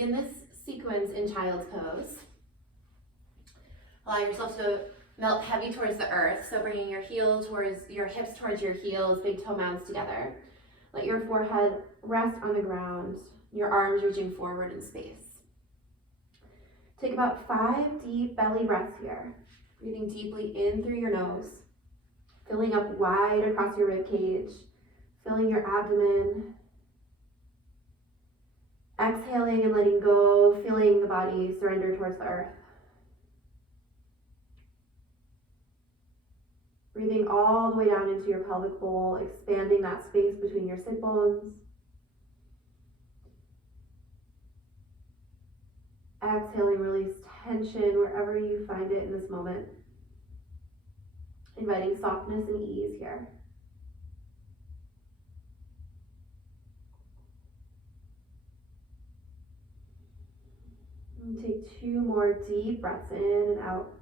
begin this sequence in child's pose. Allow yourself to melt heavy towards the earth, so bringing your hips towards your heels, big toe mounds together. Let your forehead rest on the ground, your arms reaching forward in space. Take about 5 deep belly breaths here, breathing deeply in through your nose, filling up wide across your rib cage, filling your abdomen. Exhaling and letting go, feeling the body surrender towards the earth. Breathing all the way down into your pelvic bowl, expanding that space between your sit bones. Exhaling, release tension wherever you find it in this moment. Inviting softness and ease here. And take 2 more deep breaths in and out.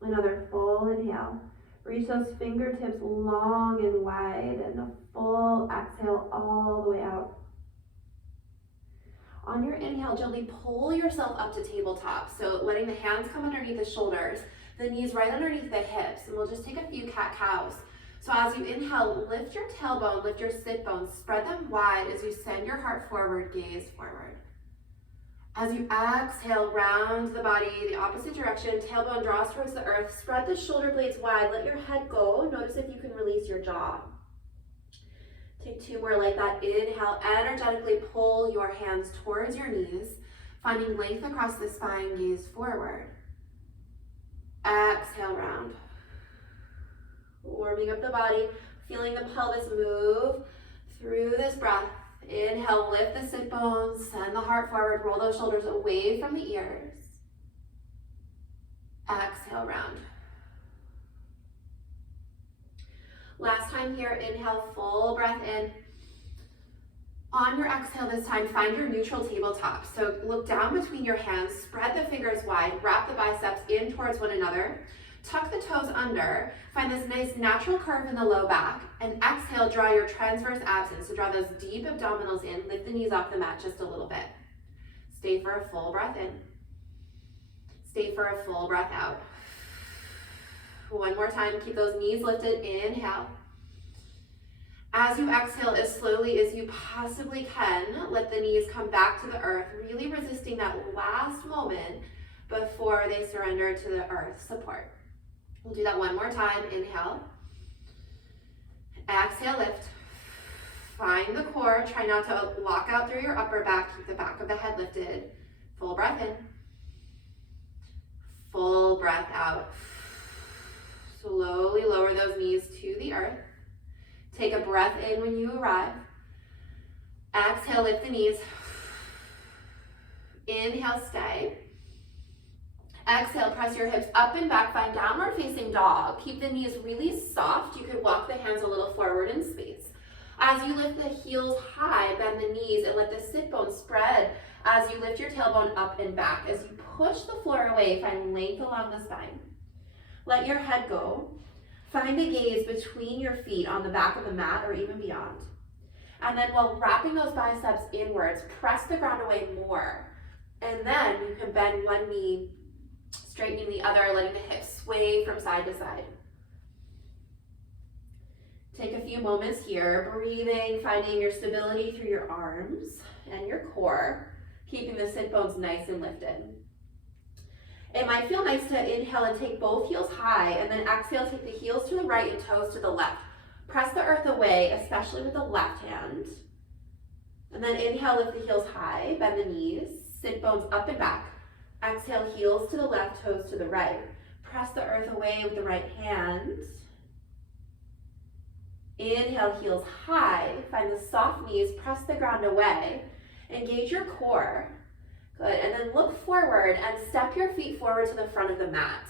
Another full inhale. Reach those fingertips long and wide, and a full exhale all the way out. On your inhale, gently pull yourself up to tabletop. So letting the hands come underneath the shoulders, the knees right underneath the hips, and we'll just take a few cat-cows. So as you inhale, lift your tailbone, lift your sit bones, spread them wide as you send your heart forward, gaze forward. As you exhale, round the body the opposite direction, tailbone draws towards the earth, spread the shoulder blades wide, let your head go. Notice if you can release your jaw. Take 2 more like that. Inhale, energetically pull your hands towards your knees, finding length across the spine, gaze forward. Exhale, round. Warming up the body, feeling the pelvis move through this breath. Inhale, lift the sit bones, send the heart forward, roll those shoulders away from the ears. Exhale, round. Last time here, inhale, full breath in. On your exhale this time, find your neutral tabletop. So look down between your hands, spread the fingers wide, wrap the biceps in towards one another. Tuck the toes under, find this nice natural curve in the low back, and exhale, draw your transverse abs in. So draw those deep abdominals in, lift the knees off the mat just a little bit. Stay for a full breath in. Stay for a full breath out. One more time, keep those knees lifted, inhale. As you exhale as slowly as you possibly can, let the knees come back to the earth, really resisting that last moment before they surrender to the earth support. We'll do that one more time. Inhale. Exhale, lift. Find the core. Try not to lock out through your upper back. Keep the back of the head lifted. Full breath in. Full breath out. Slowly lower those knees to the earth. Take a breath in when you arrive. Exhale, lift the knees. Inhale, stay. Exhale, press your hips up and back, find downward facing dog. Keep the knees really soft. You could walk the hands a little forward in space. As you lift the heels high, bend the knees and let the sit bones spread as you lift your tailbone up and back. As you push the floor away, find length along the spine. Let your head go. Find a gaze between your feet on the back of the mat or even beyond. And then while wrapping those biceps inwards, press the ground away more. And then you can bend one knee, straightening the other, letting the hips sway from side to side. Take a few moments here, breathing, finding your stability through your arms and your core, keeping the sit bones nice and lifted. It might feel nice to inhale and take both heels high, and then exhale, take the heels to the right and toes to the left. Press the earth away, especially with the left hand. And then inhale, lift the heels high, bend the knees, sit bones up and back. Exhale, heels to the left, toes to the right. Press the earth away with the right hand. Inhale, heels high. Find the soft knees, press the ground away. Engage your core. Good, and then look forward and step your feet forward to the front of the mat.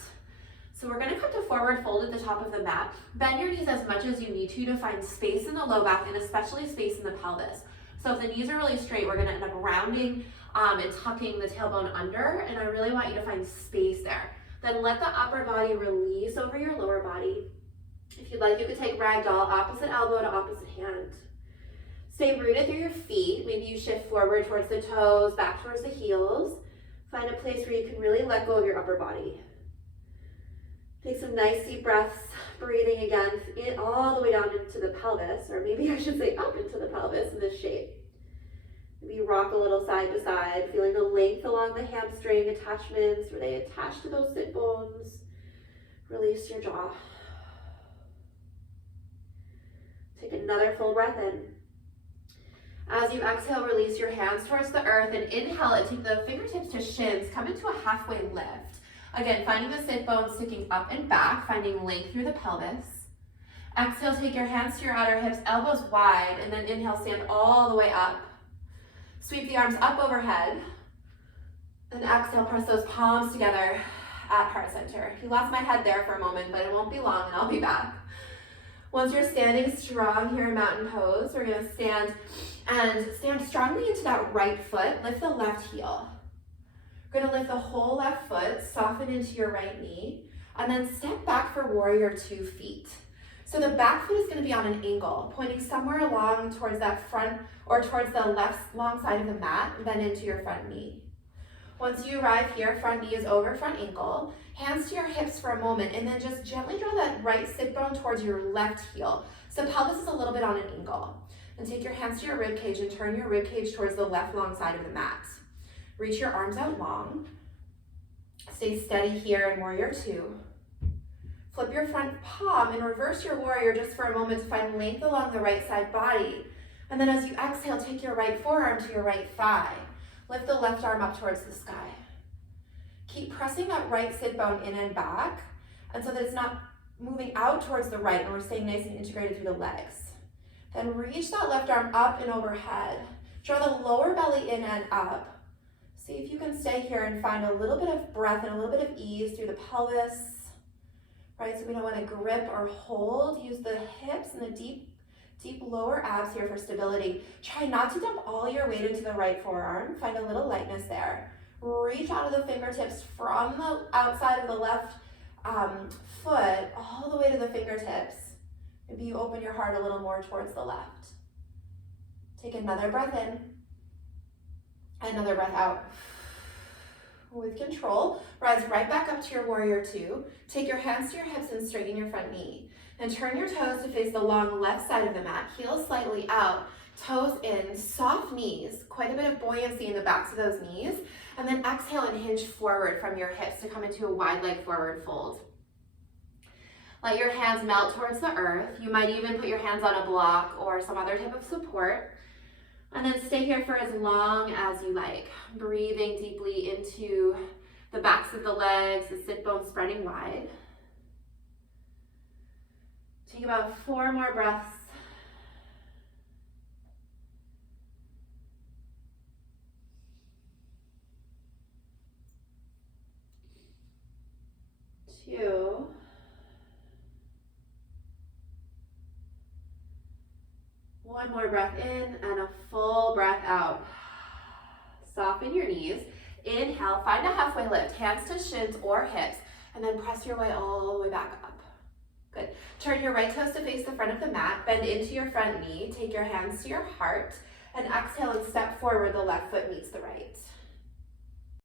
So we're gonna come to forward fold at the top of the mat. Bend your knees as much as you need to find space in the low back and especially space in the pelvis. So if the knees are really straight, we're gonna end up rounding and tucking the tailbone under, and I really want you to find space there. Then let the upper body release over your lower body. If you'd like, you could take ragdoll, opposite elbow to opposite hand. Stay rooted through your feet. Maybe you shift forward towards the toes, back towards the heels. Find a place where you can really let go of your upper body. Take some nice deep breaths, breathing again in all the way down into the pelvis, or maybe I should say up into the pelvis in this shape. Maybe rock a little side to side, feeling the length along the hamstring attachments where they attach to those sit bones. Release your jaw. Take another full breath in. As you exhale, release your hands towards the earth, and inhale it, take the fingertips to shins, come into a halfway lift. Again, finding the sit bones sticking up and back, finding length through the pelvis. Exhale, take your hands to your outer hips, elbows wide, and then inhale, stand all the way up. Sweep the arms up overhead. And exhale, press those palms together at heart center. You lost my head there for a moment, but it won't be long and I'll be back. Once you're standing strong here in mountain pose, we're gonna stand strongly into that right foot. Lift the left heel. We're gonna lift the whole left foot, soften into your right knee, and then step back for warrior 2 feet. So the back foot is gonna be on an angle, pointing somewhere along towards that front or towards the left long side of the mat, and then into your front knee. Once you arrive here, front knee is over front ankle, hands to your hips for a moment, and then just gently draw that right sit bone towards your left heel. So pelvis is a little bit on an angle. And take your hands to your rib cage and turn your rib cage towards the left long side of the mat. Reach your arms out long. Stay steady here in warrior 2. Flip your front palm and reverse your warrior just for a moment to find length along the right side body. And then as you exhale, take your right forearm to your right thigh. Lift the left arm up towards the sky. Keep pressing that right sit bone in and back, and so that it's not moving out towards the right, and we're staying nice and integrated through the legs. Then reach that left arm up and overhead. Draw the lower belly in and up. See if you can stay here and find a little bit of breath and a little bit of ease through the pelvis. Right, so we don't want to grip or hold. Use the hips and the deep lower abs here for stability. Try not to dump all your weight into the right forearm. Find a little lightness there. Reach out of the fingertips from the outside of the left foot all the way to the fingertips. Maybe you open your heart a little more towards the left. Take another breath in, another breath out. With control, rise right back up to your warrior 2. Take your hands to your hips and straighten your front knee. And turn your toes to face the long left side of the mat. Heels slightly out, toes in, soft knees. Quite a bit of buoyancy in the backs of those knees. And then exhale and hinge forward from your hips to come into a wide leg forward fold. Let your hands melt towards the earth. You might even put your hands on a block or some other type of support. And then stay here for as long as you like. Breathing deeply into the backs of the legs, the sit bones spreading wide. Take about 4 more breaths. Two. One more breath in and a full breath out. Soften your knees. Inhale, find a halfway lift, hands to shins or hips, and then press your way all the way back up. Good. Turn your right toes to face the front of the mat, bend into your front knee, take your hands to your heart, and exhale and step forward, the left foot meets the right.